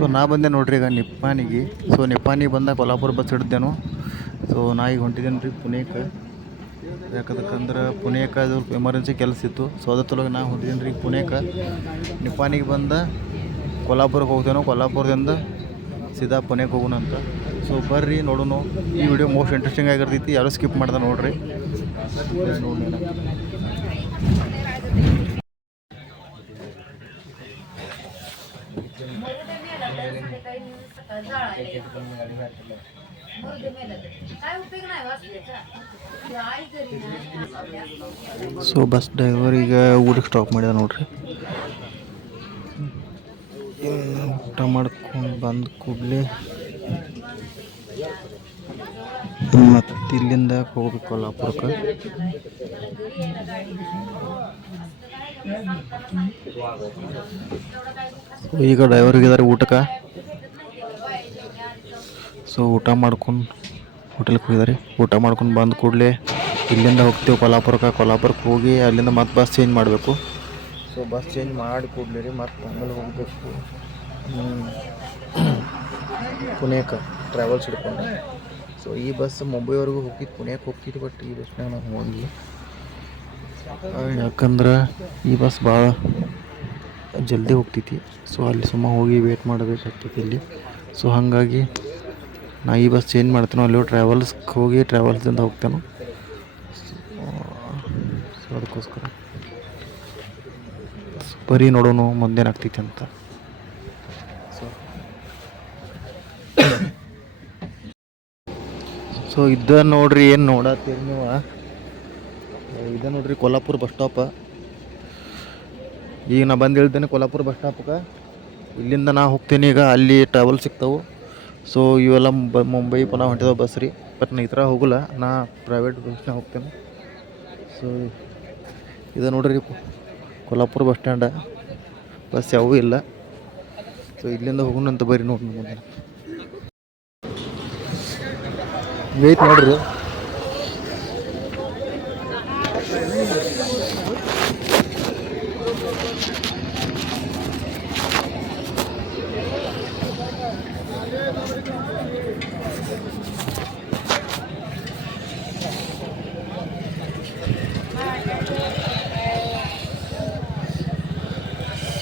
So ನಾ ಬಂದೆ ನೋಡ್ರಿ ಈಗ ನಿಪ್ಪಾಣಿಗೆ. ಸೊ ನಿಪ್ಪಾಣಿಗೆ ಬಂದ ಕೊಲ್ಹಾಪುರ ಬಸ್ ಹಿಡಿದೇನು. ಸೊ ನಾ ಈಗ ಹೊಂಟಿದ್ದೇನೆ ರೀ ಪುಣೆಗೆ. ಯಾಕಂದ್ರೆ ಪುಣೆಗೆ ಅದು ಎಮರ್ಜೆನ್ಸಿ ಕೆಲಸ ಇತ್ತು. ಸೊ ಅದರೊಳಗೆ ನಾ ಹೊಂಟಿದ್ದೇನೆ ರೀ ಪುಣೆಗೆ. ನಿಪ್ಪಾಣಿಗೆ ಬಂದ ಕೊಲ್ಹಾಪುರಕ್ಕೆ ಹೋಗ್ತೇನೋ, ಕೊಲ್ಹಾಪುರದಿಂದ ಸೀದಾ ಪುಣೆಗೆ ಹೋಗೋಣ ಅಂತ. ಸೊ ಬರ್ರಿ ನೋಡೋಣ. ಈ ವಿಡಿಯೋ ಮೋಸ್ಟ್ ಇಂಟ್ರೆಸ್ಟಿಂಗ್ ಆಗಿರ್ತೈತಿ, ಯಾರು ಸ್ಕಿಪ್ ಮಾಡ್ದೆ ನೋಡ್ರಿ. ಸೊ ಬಸ್ ಡ್ರೈವರ್ ಈಗ ಊಟಕ್ಕೆ ಸ್ಟಾಪ್ ಮಾಡಿದ ನೋಡ್ರಿ. ಊಟ ಮಾಡ್ಕೊಂಡು ಬಂದ ಕೂಡಲೇ ಮತ್ತು ಇಲ್ಲಿಂದ ಹೋಗ್ಬೇಕು ಕೊಲ್ಹಾಪುರಕ್ಕೆ. ಈಗ ಡ್ರೈವರ್ ಹೋಗಿದ್ದಾರೆ ಊಟಕ್ಕೆ. ಸೊ ಊಟ ಮಾಡ್ಕೊಂಡು ಹೋಟೆಲ್ಗೆ ಹೋಗಿದ್ದಾರೆ. ಊಟ ಮಾಡ್ಕೊಂಡು ಬಂದ ಕೂಡಲೇ ಇಲ್ಲಿಂದ ಹೋಗ್ತೀವಿ ಕೊಲ್ಹಾಪುರಕ್ಕೆ ಹೋಗಿ ಅಲ್ಲಿಂದ ಮತ್ತೆ ಬಸ್ ಚೇಂಜ್ ಮಾಡಬೇಕು. ಸೊ ಬಸ್ ಚೇಂಜ್ ಮಾಡಿ ಕೂಡಲೇ ರೀ ಮತ್ತೆ ಆಮೇಲೆ ಹೋಗಬೇಕು ಪುಣೆಗೆ ಟ್ರಾವೆಲ್ಸ್ ಹಿಡ್ಕೊಂಡು. ಸೊ ಈ ಬಸ್ ಮುಂಬೈವರೆಗೂ ಹೋಗಿದ್ದು, ಪುಣೆಗೆ ಹೋಗ್ತಿದ್ದು. ಬಟ್ ಈ ಬಸ್ನಾಗ ನಾವು ಹೋಗಿ, ಯಾಕಂದ್ರೆ ಈ ಬಸ್ ಭಾಳ ಜಲ್ದಿ ಹೋಗ್ತೈತಿ. ಸೊ ಅಲ್ಲಿ ಸುಮ್ಮ ಹೋಗಿ ವೇಟ್ ಮಾಡಬೇಕಾಗ್ತೈತಿ ಇಲ್ಲಿ. ಸೊ ಹಾಗಾಗಿ ನಾ ಈ ಬಸ್ ಚೇಂಜ್ ಮಾಡ್ತೇನೋ, ಅಲ್ಲಿ ಟ್ರಾವೆಲ್ಸ್ಗೆ ಹೋಗಿ ಟ್ರಾವೆಲ್ಸಿಂದ ಹೋಗ್ತೇನೋ. ಸೊ ಅದಕ್ಕೋಸ್ಕರ ಬರೀ ನೋಡೋಣ ಮುಂದೇನಾಗ್ತೈತಿ ಅಂತ. ಸೊ ಇದ ನೋಡ್ರಿ, ಏನು ನೋಡತ್ತೀರಿ ನೀವು, ಇದ ನೋಡ್ರಿ ಕೊಲ್ಹಾಪುರ ಬಸ್ ಸ್ಟಾಪ್. ಈಗ ನಾ ಬಂದು ಹೇಳ್ತೇನೆ ಕೊಲ್ಹಾಪುರ ಬಸ್ ಸ್ಟಾಪ್ಗೆ. ಇಲ್ಲಿಂದ ನಾ ಹೋಗ್ತೇನೆ ಈಗ, ಅಲ್ಲಿ ಟ್ರಾವೆಲ್ ಸಿಗ್ತಾವೆ. ಸೊ ಇವೆಲ್ಲ ಮುಂಬೈ ಪುನಃ ಹೊಂಟಿದಾವೆ ಬಸ್ ರೀ. ಬಟ್ ನಾ ಈ ಥರ ಹೋಗಲ್ಲ, ನಾ ಪ್ರೈವೇಟ್ ಬಸ್ನಾಗ ಹೋಗ್ತೇನೆ. ಸೊ ಇದು ನೋಡ್ರಿ ಕೊಲ್ಹಾಪುರ ಬಸ್ ಸ್ಟ್ಯಾಂಡ, ಬಸ್ ಯಾವೂ ಇಲ್ಲ. ಸೊ ಇಲ್ಲಿಂದ ಹೋಗೋಣ ಅಂತ ಬರ್ರಿ ನೋಡಿ. ಮುಂದೆ ವೇಟ್ ನೋಡ್ರಿ.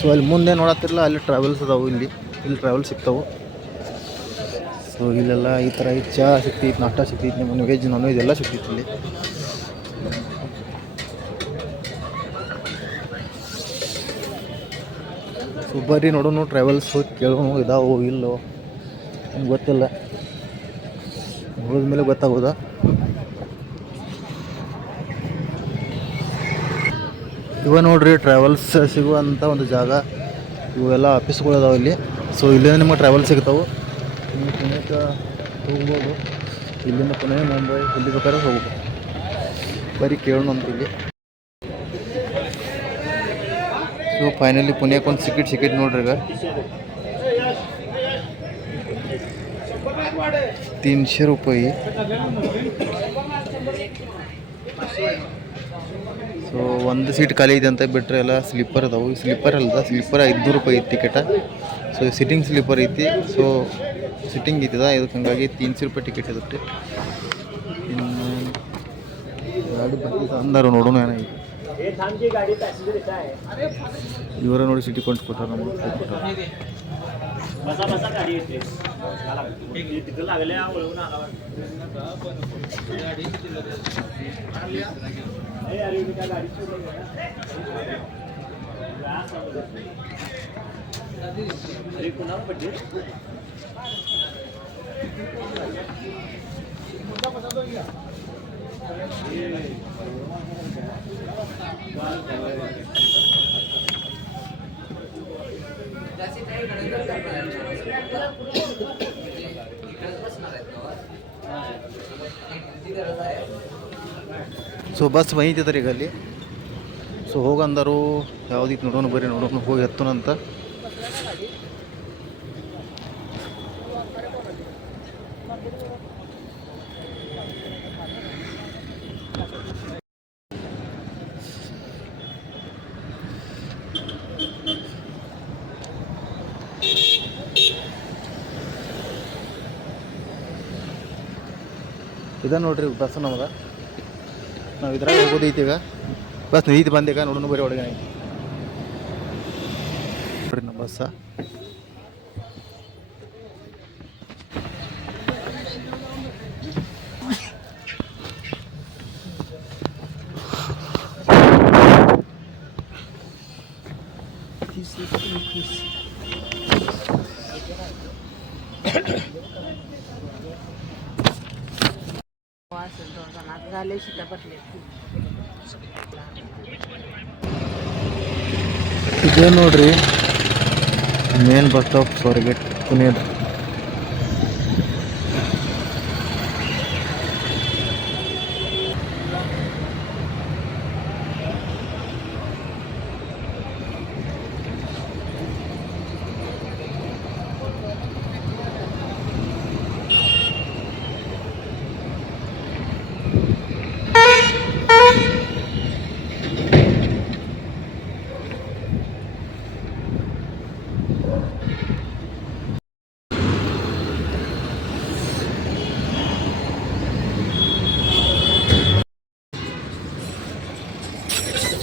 ಸೊ ಅಲ್ಲಿ ಮುಂದೆ ನೋಡತ್ತಿರಲ್ಲ, ಅಲ್ಲಿ ಟ್ರಾವೆಲ್ಸ್ ಅದಾವು. ಇಲ್ಲಿ ಟ್ರಾವೆಲ್ಸ್ ಸಿಗ್ತಾವೆ. ಸೊ ಇಲ್ಲೆಲ್ಲ ಈ ಥರ ಚಹಾ ಸಿಗ್ತೈತಿ, ನಾಷ್ಟ ಸಿಗ್ತೈತಿ, ನಿಮ್ಮನ್ನು ವೆಜ್ ನಾನ್ ವೆಜ್ ಎಲ್ಲ ಸಿಗ್ತೈತಿ ಇಲ್ಲಿ. ಸೊ ಬರ್ರಿ ನೋಡೋಣ, ಟ್ರಾವೆಲ್ಸ್ ಹೋಗಿ ಕೇಳೋಣ ಇದಾವೋ ಇಲ್ಲೋ, ನಮ್ಗೆ ಗೊತ್ತಿಲ್ಲ, ಹೋದ್ಮೇಲೆ ಗೊತ್ತಾಗೋದ. ಇವ ನೋಡ್ರಿ ಟ್ರಾವೆಲ್ಸ್ ಸಿಗುವಂಥ ಒಂದು ಜಾಗ. ಇವೆಲ್ಲ ಆಫೀಸ್ಗಳು ಅದಾವೆ ಇಲ್ಲಿ. ಸೊ ಇಲ್ಲಿಂದ ನಿಮಗೆ ಟ್ರಾವೆಲ್ಸ್ ಸಿಗ್ತಾವೆ. ನೀವು ಪುಣೆಗೆ ಹೋಗ್ಬೋದು, ಇಲ್ಲಿಂದ ಪುಣೆ ಮುಂಬೈ ಎಲ್ಲಿ ಬೇಕಾದ್ರೆ ಹೋಗ್ಬೋದು. ಬರೀ ಕೇಳೋಣ ಅಂತ ಇಲ್ಲಿ. ಸೊ ಫೈನಲಿ ಪುಣೆಗೆ ಒಂದು ಸಿಕ್ಕಿಟ್ ನೋಡ್ರಿ ಈಗ ₹300. ಸೊ ಒಂದು ಸೀಟ್ ಖಾಲಿ ಇದೆ ಅಂತ ಬಿಟ್ಟರೆ ಎಲ್ಲ ಸ್ಲೀಪರ್ ಅದಾವೆ. Sleeper ₹500 ticket. So sitting sleeper ಐತಿ. ಸೊ ಸಿಟ್ಟಿಂಗ್ ಐತದ, ಇದಕ್ಕೆ ಹಂಗಾಗಿ ₹300 ಟಿಕೆಟ್ ಇರುತ್ತೆ. ಇನ್ನು ಗಾಡಿ ಬರ್ತಿದ್ದ ಅಂದರು, ನೋಡೋಣ ಏನಾಗಿ. ಇವರ ನೋಡಿ ಸಿಟಿ ಕೊಂಡು ಕೊಟ್ಟಾರ ನಮಗೆ. ಸೊ ಬಸ್ ಬೈತಿದ್ದಾರೆ ಈಗ ಅಲ್ಲಿ. ಸೊ ಹೋಗಂದರು, ಯಾವುದಿತ್ತು ನೋಡೋಣ, ಬರ್ರಿ ನೋಡೋಣ, ಹೋಗಿ ಹತ್ತೋಣಂತ. ಇದೆ ನೋಡ್ರಿ ಬಸ್ ನಮ್ಗೆ. ನಾವು ಇದ್ರಾಗ ಹೋಗೋದೈತಿ ಈಗ. ಬಸ್ ನಿಂತು ಬಂದೀಗ ನೋಡೋಣ ಬರೀ ಒಳಗೆ ನೋಡ್ರಿ ನಮ್ಮ ಬಸ್ಸ. ಇದೇ ನೋಡ್ರಿ ಮೇನ್ ಬಸ್ ಸ್ಟಾಪ್ ಸ್ವರ್ಗೇಟ್ ಪುಣೆದ.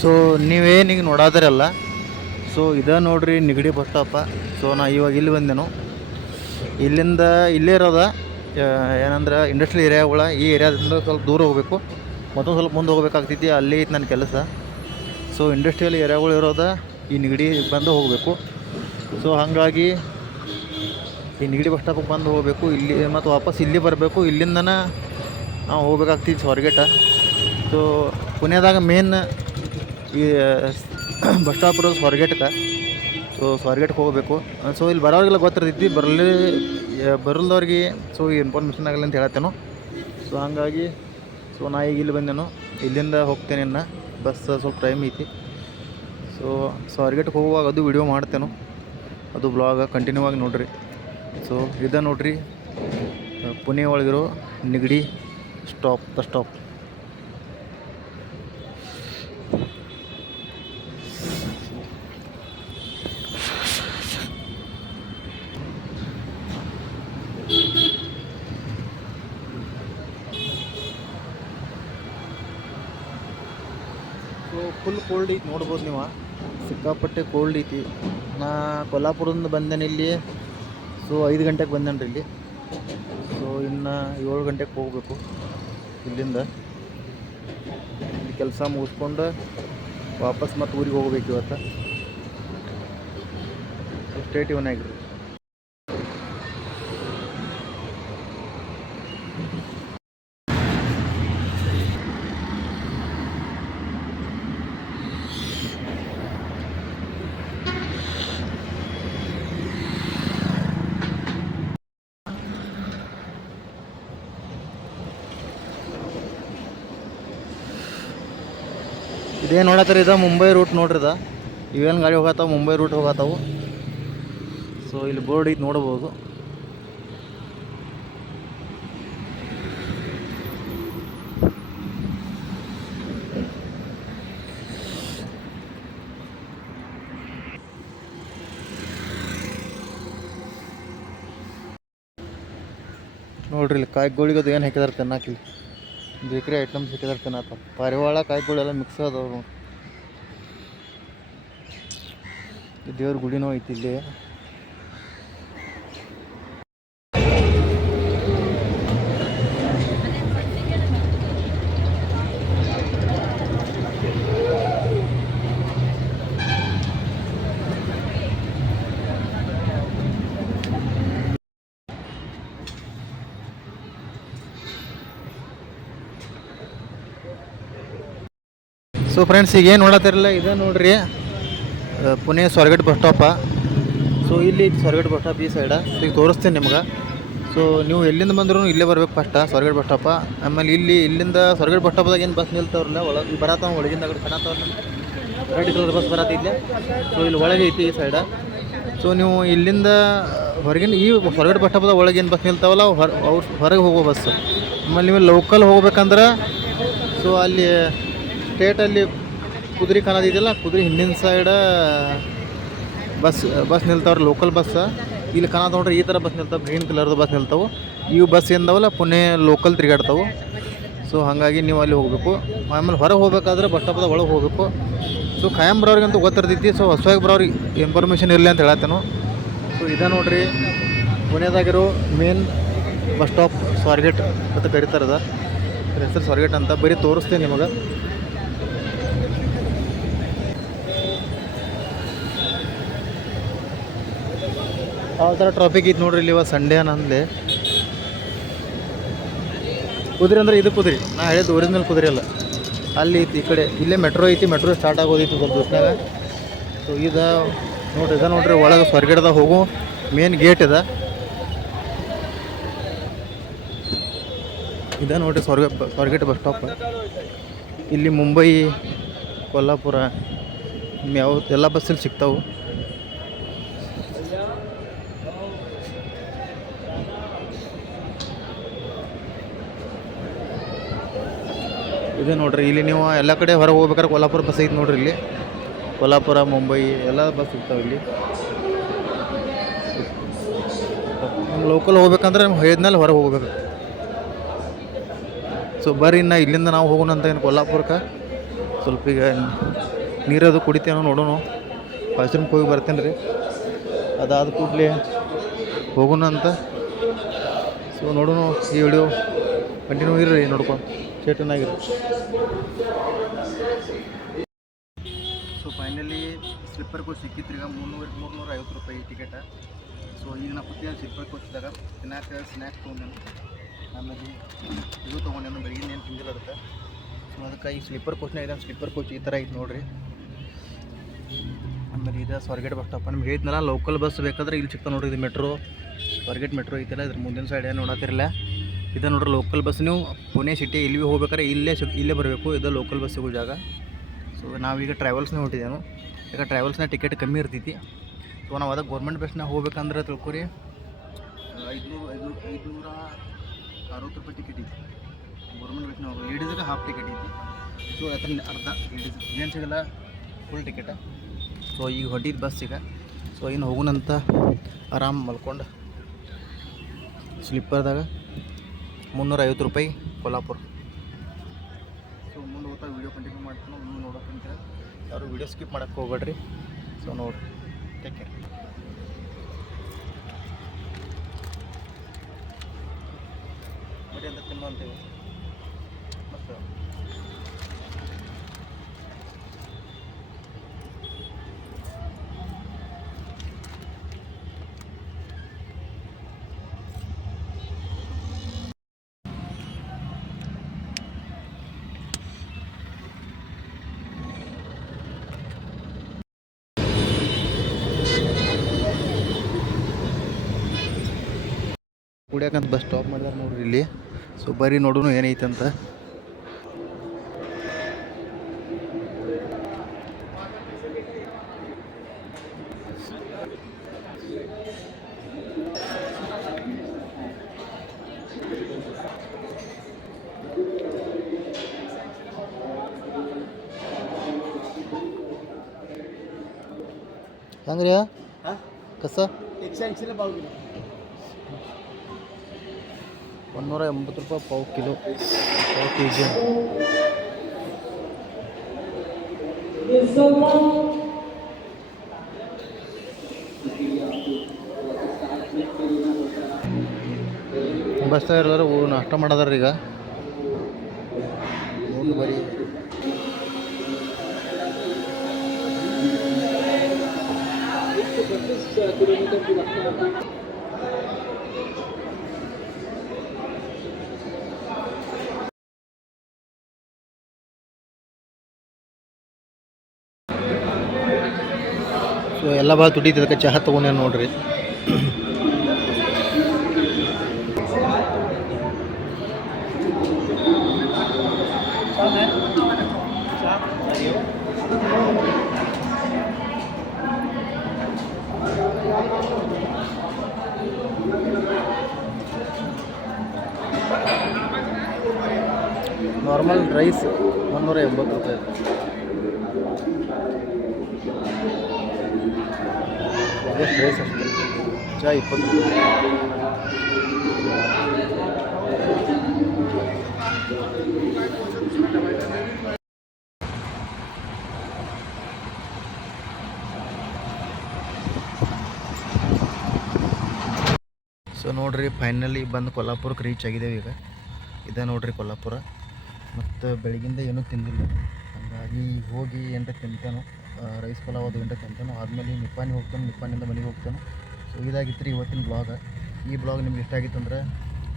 ಸೊ ನೀವೇನು ಈಗ ನೋಡಾದ್ರಲ್ಲ, ಸೊ ಇದೇ ನೋಡ್ರಿ ನಿಗಡಿ ಬಸ್ ಸ್ಟಾಪ. ಸೊ ನಾ ಇವಾಗ ಇಲ್ಲಿ ಬಂದೆನು. ಇಲ್ಲಿಂದ ಇಲ್ಲೇ ಇರೋದ ಏನಂದ್ರೆ ಇಂಡಸ್ಟ್ರಿಯಲ್ ಏರಿಯಾಗಳ. ಈ ಏರಿಯಾದಿಂದ ಸ್ವಲ್ಪ ದೂರ ಹೋಗಬೇಕು, ಮತ್ತೊಂದು ಸ್ವಲ್ಪ ಮುಂದೆ ಹೋಗ್ಬೇಕಾಗ್ತೈತಿ. ಅಲ್ಲೇ ಐತೆ ನನ್ನ ಕೆಲಸ. ಸೊ ಇಂಡಸ್ಟ್ರಿಯಲ್ ಏರಿಯಾಗಳು ಇರೋದ ಈ ನಿಗಡಿ ಬಂದು ಹೋಗಬೇಕು. ಸೊ ಹಾಗಾಗಿ ಈ ನಿಗಡಿ ಬಸ್ ಸ್ಟಾಪಿಗೆ ಬಂದು ಹೋಗಬೇಕು. ಇಲ್ಲಿ ಮತ್ತು ವಾಪಸ್ ಇಲ್ಲಿ ಬರಬೇಕು. ಇಲ್ಲಿಂದನೇ ನಾವು ಹೋಗ್ಬೇಕಾಗ್ತೈತಿ ಸ್ವರ್ಗೇಟ. ಸೊ ಪುಣೆದಾಗ ಮೇನ್ ಈ ಬಸ್ ಸ್ಟಾಪ್ ಇರೋದು ಸ್ವರ್ಗೇಟ್ಗೆ. ಸೊ ಸ್ವರ್ಗೇಟ್ಗೆ ಹೋಗಬೇಕು. ಸೊ ಇಲ್ಲಿ ಬರೋರಿಗೆಲ್ಲ ಗೊತ್ತಿರ್ತೈತಿ, ಬರಲ್ದವ್ರಿಗೆ ಸೊ ಈ ಇನ್ಫಾರ್ಮೇಷನ್ ಆಗಲ್ಲ ಅಂತ ಹೇಳತ್ತೇನು. ಸೊ ಹಾಗಾಗಿ ಸೊ ನಾ ಈಗ ಇಲ್ಲಿ ಬಂದೇನು. ಇಲ್ಲಿಂದ ಹೋಗ್ತೇನೆ ಇನ್ನು. ಬಸ್ ಸ್ವಲ್ಪ ಟೈಮ್ ಐತಿ. ಸೊ ಸ್ವರ್ಗೇಟ್ಗೆ ಹೋಗುವಾಗ ಅದು ವಿಡಿಯೋ ಮಾಡ್ತೇನೆ, ಅದು ಬ್ಲಾಗ ಕಂಟಿನ್ಯೂ ಆಗಿ ನೋಡಿರಿ. ಸೊ ಇದ ನೋಡ್ರಿ ಪುಣೆ ಒಳಗಿರೋ Nigdi bus stop. So full cold ಐತಿ ನೋಡ್ಬೋದು ನೀವು, ಸಿಕ್ಕಾಪಟ್ಟೆ ಕೋಲ್ಡ್ ಐತಿ. ನಾ ಕೊಲ್ಲಾಪುರದಿಂದ ಬಂದೇನೆ ಇಲ್ಲಿ. ಸೊ 5 ಗಂಟೆಗೆ ಬಂದೇನೆ ರೀ ಇಲ್ಲಿ. ಸೊ ಇನ್ನು 7 ಗಂಟೆಗೆ ಹೋಗಬೇಕು ಇಲ್ಲಿಂದ. ಇಲ್ಲಿ ಕೆಲಸ ಮುಗಿಸ್ಕೊಂಡು ವಾಪಸ್ ಮತ್ತೆ ಊರಿಗೆ ಹೋಗ್ಬೇಕು ಇವತ್ತು. ಸ್ಟೇಟ್ ಇವನ್ ಆಗಿರಿ. ಇದೇ ನೋಡತ್ತಾರೆ, ಇದು ಮುಂಬೈ ರೂಟ್ ನೋಡ್ರಿ. ಇವೇನು ಗಾಡಿ ಹೋಗತ್ತಾವ ಮುಂಬೈ ರೂಟ್ ಹೋಗತ್ತಾವು. ಸೊ ಇಲ್ಲಿ ಬೋರ್ಡ್ ಐತೆ ನೋಡ್ಬೋದು. ನೋಡ್ರಿ ಇಲ್ಲಿ ಕಾಯಿಗಳಿಗೆ ಅದು ಏನು ಹಾಕಿದಾರೆ ತಿನ್ನಾಕಿಲ್ಲ. ಬೇಕ್ರಿ ಐಟಮ್ಸ್ ಹಾಕಿದಾರೆ ತಿನ್ನತ್ತ. ಪಾರಿವಾಳ ಕಾಯಿಗಳೆಲ್ಲ ಮಿಕ್ಸ್ ಅದಾವ ನೋಡಿ. ದೇವ್ರ ಗುಡಿನೂ ಐತಿ ಇಲ್ಲಿ. ಸೊ ಫ್ರೆಂಡ್ಸ್, ಈಗ ಏನು ನೋಡತ್ತಿರಲ್ಲ ಇದೆ ನೋಡ್ರಿ ಪುಣೆ ಸ್ವರ್ಗೇಟ್ ಬಸ್ ಸ್ಟಾಪ. ಸೊ ಇಲ್ಲಿ ಸ್ವರ್ಗೇಟ್ ಬಸ್ ಸ್ಟಾಪ್ ಈ ಸೈಡ. ಸೊ ಈಗ ತೋರಿಸ್ತೀನಿ ನಿಮ್ಗೆ. ಸೊ ನೀವು ಎಲ್ಲಿಂದ ಬಂದರೂ ಇಲ್ಲೇ ಬರ್ಬೇಕು ಫಸ್ಟ ಸ್ವರ್ಗೇಟ್ ಬಸ್ ಸ್ಟಾಪ. ಆಮೇಲೆ ಇಲ್ಲಿಂದ ಸ್ವರ್ಗೇಟ್ ಬಸ್ ಸ್ಟಾಪ್ದಾಗ ಏನು ಬಸ್ ನಿಲ್ತಾವ್ರಲ್ಲ ಒಳಗೆ ಈಗ ಬರತ್ತಾವ, ಒಳಗಿಂದ ಕಡೆ ಕಾಣತ್ತವ್ರಲ್ಲ ರೆಡ್ ಕಲರ್ ಬಸ್ ಬರತ್ತಿಲ್ಲ. ಸೊ ಇಲ್ಲಿ ಒಳಗೆ ಐತಿ ಈ ಸೈಡ. ಸೊ ನೀವು ಇಲ್ಲಿಂದ ಹೊರಗಿನ ಈ ಸ್ವರ್ಗೇಟ್ ಬಸ್ ಸ್ಟಾಪ್ದಾಗ ಒಳಗೇನು ಬಸ್ ನಿಲ್ತಾವಲ್ಲ ಅವ್ರು ಹೊರಗೆ ಹೋಗೋ ಬಸ್. ಆಮೇಲೆ ನೀವು ಲೋಕಲ್ ಹೋಗ್ಬೇಕಂದ್ರೆ ಸೊ ಅಲ್ಲಿ ಸ್ಟೇಟಲ್ಲಿ ಕುದುರೆ ಕಾಣೋದು ಇದೆಯಲ್ಲ, ಕುದುರೆ ಹಿಂದಿನ ಸೈಡ ಬಸ್ ನಿಲ್ತಾವ್ರಿ ಲೋಕಲ್ ಬಸ್. ಇಲ್ಲಿ ಕಾಣೋದು ನೋಡ್ರಿ ಈ ಥರ ಬಸ್ ನಿಲ್ತಾವೆ, ಗ್ರೀನ್ ಕಲರ್ದು ಬಸ್ ನಿಲ್ತಾವೆ. ಇವು ಬಸ್ ಏನದವಲ್ಲ ಪುಣೆ ಲೋಕಲ್ ತಿರುಗಾಡ್ತಾವೆ. ಸೊ ಹಾಗಾಗಿ ನೀವು ಅಲ್ಲಿ ಹೋಗಬೇಕು. ಆಮೇಲೆ ಹೊರಗೆ ಹೋಗ್ಬೇಕಾದ್ರೆ ಬಸ್ ಸ್ಟಾಪ್ದ ಒಳಗೆ ಹೋಗಬೇಕು. ಸೊ ಖಾಯಂ ಬರೋರಿಗಂತೂ ಗೊತ್ತಿರ್ತೈತಿ. ಸೊ ಹೊಸದಾಗಿ ಬರೋರಿಗೆ ಇನ್ಫಾರ್ಮೇಷನ್ ಇರಲಿ ಅಂತ ಹೇಳತ್ತೇನು. ಸೊ ಇದೇ ನೋಡಿರಿ ಪುಣೆದಾಗಿರೋ ಮೇನ್ ಬಸ್ ಸ್ಟಾಪ್ ಸ್ವಾರ್ಗೇಟ್ ಅಂತ ಕರೀತಾರದ. ಹೆಸರು ಸ್ವಾರ್ಗೇಟ್ ಅಂತ. ಬರೀ ತೋರಿಸ್ತೀನಿ ನಿಮಗೆ. ಯಾವ ಥರ ಟ್ರಾಫಿಕ್ ಐತೆ ನೋಡ್ರಿ ಇಲ್ಲಿ. ಇವಾಗ ಸಂಡೇ ಅನ್ನಂದ್ಲೆ ಕುದುರೆ ಅಂದರೆ ಇದು ಕುದುರೆ, ನಾ ಹೇಳಿದ್ದು ಒರಿಜಿನಲ್ ಕುದುರೆ ಅಲ್ಲ. ಅಲ್ಲಿ ಐತಿ ಈ ಕಡೆ. ಇಲ್ಲೇ ಮೆಟ್ರೋ ಐತಿ. ಮೆಟ್ರೋ ಸ್ಟಾರ್ಟ್ ಆಗೋದೈತಿ ಸ್ವಲ್ಪ ದಿವಸನಾಗ. ಸೊ ಇದು ನೋಡ್ರಿ ಒಳಗೆ ಸ್ವರ್ಗೇಟ್ದಾಗ ಹೋಗೋ ಮೇನ್ ಗೇಟ್ ಇದೆ. ಇದೆ ನೋಡ್ರಿ ಸ್ವರ್ಗೇಟ್ ಬಸ್ ಸ್ಟಾಪ್. ಇಲ್ಲಿ ಮುಂಬೈ, ಕೊಲ್ಲಾಪುರ ಯಾವ ಎಲ್ಲ ಬಸ್ಸಲ್ಲಿ ಸಿಗ್ತಾವೆ. ಇದೆ ನೋಡ್ರಿ ಇಲ್ಲಿ ನೀವು ಎಲ್ಲ ಕಡೆ ಹೊರಗೆ ಹೋಗ್ಬೇಕಾದ್ರೆ ಕೊಲ್ಲಾಪುರ ಬಸ್ ಐತೆ ನೋಡ್ರಿ. ಇಲ್ಲಿ ಕೊಲ್ಲಾಪುರ, ಮುಂಬೈ ಎಲ್ಲ ಬಸ್ ಸಿಗ್ತಾವೆ ಇಲ್ಲಿ. ನಮ್ಮ ಲೋಕಲ್ ಹೋಗ್ಬೇಕಂದ್ರೆ ನಮ್ಗೆ ಹೇಳಿದ್ಮೇಲೆ ಹೊರಗೆ ಹೋಗ್ಬೇಕು. ಸೊ ಬರ್ರಿ ಇನ್ನು ಇಲ್ಲಿಂದ ನಾವು ಹೋಗೋಣ ಅಂತ ಏನು ಕೊಲ್ಲಾಪುರಕ್ಕೆ. ಸ್ವಲ್ಪ ಈಗ ನೀರದು ಕುಡಿತೇನೋ ನೋಡೋಣ. ವಾಶ್ರೂಮ್ಗೆ ಹೋಗಿ ಬರ್ತೇನೆ ರೀ. ಅದಾದ ಕೂಡಲೇ ಹೋಗೋಣ ಅಂತ. ಸೊ ನೋಡೋಣ. ಈ ವಿಡಿಯೋ ಕಂಟಿನ್ಯೂ ಇರ್ರಿ ನೋಡ್ಕೊಂಡು ಚೇಟನಾಗಿರಿ. ಸೊ ಫೈನಲಿ ಸ್ಲಿಪ್ಪರ್ ಕೋಚ್ ಸಿಕ್ಕಿತ್ತು ಈಗ. 350 ರೂಪಾಯಿ ಟಿಕೆಟ. ಸೊ ಈಗ ನಾ ಕೂತೀನಿ ಸ್ಲಿಪ್ಪರ್ ಕೋಚ್ದಾಗ. ತಿನ್ನಕ್ಕೆ ಸ್ನ್ಯಾಕ್ಸ್ ತೊಗೊಂಡೇನು. ಆಮೇಲೆ ಇದು ತೊಗೊಂಡೇನು. ಬೆಳಗಿನ ಏನು ತಿಂದಿಲ್ಲ ಅದಕ್ಕೆ. ಸೊ ಅದಕ್ಕೆ ಈ ಸ್ಲಿಪ್ಪರ್ ಕೋಚ್ನಾಗ ಇದೆ. ಸ್ಲಿಪ್ಪರ್ ಕೋಚ್ ಈ ಥರ ಐತೆ ನೋಡಿರಿ. ಆಮೇಲೆ ಇದು ಸ್ವರ್ಗೇಟ್ ಬಸ್ ಸ್ಟಾಪ್. ನಿಮ್ಗೆ ಹೇಳಿದ್ನಲ್ಲ ಲೋಕಲ್ ಬಸ್ ಬೇಕಾದ್ರೆ ಇಲ್ಲಿ ಸಿಗ್ತಾವೆ ನೋಡಿರಿ. ಇದು ಮೆಟ್ರೋ ಸ್ವರ್ಗೇಟ್ ಮೆಟ್ರೋ ಐತಲ್ಲ, ಇದ್ರ ಮುಂದಿನ ಸೈಡ್ ಏನು ನೋಡತ್ತಿರಲ್ಲ. ಇದು ನೋಡ್ರಿ ಲೋಕಲ್ ಬಸ್. ನೀವು ಪುಣೆ ಸಿಟಿ ಇಲ್ಲಿ ಹೋಗ್ಬೇಕಾದ್ರೆ ಇಲ್ಲೇ ಬರಬೇಕು. ಇದು ಲೋಕಲ್ ಬಸ್ ಸಿಗೋ ಜಾಗ. ಸೊ ನಾವೀಗ ಟ್ರಾವೆಲ್ಸ್ನಾಗ ಹೊಂಟಿದ್ದೇನು. ಈಗ ಟ್ರಾವೆಲ್ಸ್ನಾಗ ಟಿಕೆಟ್ ಕಮ್ಮಿ ಇರ್ತೈತಿ. ಸೊ ನಾವು ಅದಕ್ಕೆ ಗೌರ್ಮೆಂಟ್ ಬಸ್ನಾಗ ಹೋಗ್ಬೇಕಂದ್ರೆ ತಿಳ್ಕೊರಿ 560 ರೂಪಾಯಿ ಟಿಕೆಟ್ ಐತಿ ಗೌರ್ಮೆಂಟ್ ಬಸ್ನಾಗ. ಲೇಡೀಸ್ಗೆ ಹಾಫ್ ಟಿಕೆಟ್ ಐತಿ. ಸೊ ಅದರ ಅರ್ಧ ಲೇಡೀಸ್, ಜೆಂಟ್ಸಿಗೆಲ್ಲ ಫುಲ್ ಟಿಕೆಟ. ಸೊ ಈಗ ಹೊಂಟಿದ್ದು ಬಸ್ ಈಗ. ಸೊ ಇನ್ನು ಹೋಗೋಣಂತ ಆರಾಮ್ ಮಲ್ಕೊಂಡು ಸ್ಲಿಪ್ಪರ್ದಾಗ. 350 ರೂಪಾಯಿ ಕೊಲ್ಲಾಪುರ. ಸೊ ಮುಂದೆ ಹೋಗ್ತಾ ವೀಡಿಯೋ ಕಂಟಿನ್ಯೂ ಮಾಡ್ತಾನೆ. ಮುಂದೆ ನೋಡೋಕ್ಕಂತ ಯಾರು ವೀಡಿಯೋ ಸ್ಕಿಪ್ ಮಾಡೋಕ್ಕೆ ಹೋಗ್ಬೇಡ್ರಿ. ಸೊ ನೋಡಿ, ಟೇಕ್ ಕೇರ್. ಬರೀ ಅಂತ ತಿನ್ನೋ ಅಂತೇವೆ ಮತ್ತು ಕುಡಿಯೋಕಂತ ಬಸ್ ಸ್ಟಾಪ್ ಮಾಡಿದಾರೆ ನೋಡ್ರಿ ಇಲ್ಲಿ. ಸೊ ಬರೀ ನೋಡೋಣ ಏನೈತೆ ಅಂತ. ಹೆಂಗ್ರಿ ಕಸ 180 ರೂಪಾಯಿ ಪಾವು ಕಿಲೋ, ಪಾವು ಕೆ ಜಿ. ಬಸ್ ಇರೋರು ನಾಷ್ಟ ಮಾಡೋದಾರ ಈಗ. ನೋಡಿ ಬರೀ ಸೊ ಎಲ್ಲ ಭಾಳ ತುಡಿತದೆ. ಅದಕ್ಕೆ ಚಹಾ ತೊಗೊಂಡೆ ನೋಡ್ರಿ. ನಾರ್ಮಲ್ ರೈಸ್ 180 ರೂಪಾಯಿ. ಎಷ್ಟು ರೈಸ್ ಅಷ್ಟೇ. ಚಹಾ 20 ರೂಪಾಯಿ. ನೋಡಿರಿ ಫೈನಲಿ ಬಂದು ಕೊಲ್ಲಾಪುರಕ್ಕೆ ರೀಚ್ ಆಗಿದ್ದೇವೆ ಈಗ. ಇದೆ ನೋಡಿರಿ ಕೊಲ್ಲಾಪುರ. ಮತ್ತು ಬೆಳಗಿಂದ ಏನೂ ತಿಂದಿಲ್ಲ, ಹಾಗಾಗಿ ಹೋಗಿ ಏನರ ತಿಂತೇನೋ, ರೈಸ್ ಪಲಾವ್ ಅದು ಏನರ ತಿಂತೇನೋ. ಆದಮೇಲೆ ನಿಪ್ಪಾಣಿ ಹೋಗ್ತಾನೆ, ನಿಪ್ಪಾಣಿಯಿಂದ ಮನೆಗೆ ಹೋಗ್ತಾನೆ. ಸೊ ಇದಾಗಿತ್ತು ರೀ ಇವತ್ತಿನ ಬ್ಲಾಗ. ಈ ಬ್ಲಾಗ್ ನಿಮ್ಗೆ ಇಷ್ಟ ಆಗಿತ್ತು ಅಂದ್ರೆ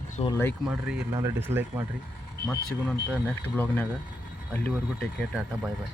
ಸೊ ಲೈಕ್ ಮಾಡಿರಿ, ಇಲ್ಲಾಂದ್ರೆ ಡಿಸ್ಲೈಕ್ ಮಾಡಿರಿ. ಮತ್ತೆ ಸಿಗೋಣಂತ ನೆಕ್ಸ್ಟ್ ಬ್ಲಾಗ್ನಾಗ. ಅಲ್ಲಿವರೆಗೂ ಟೇಕ್ ಕೇರ್, ಟಾಟಾ, ಬಾಯ್ ಬಾಯ್.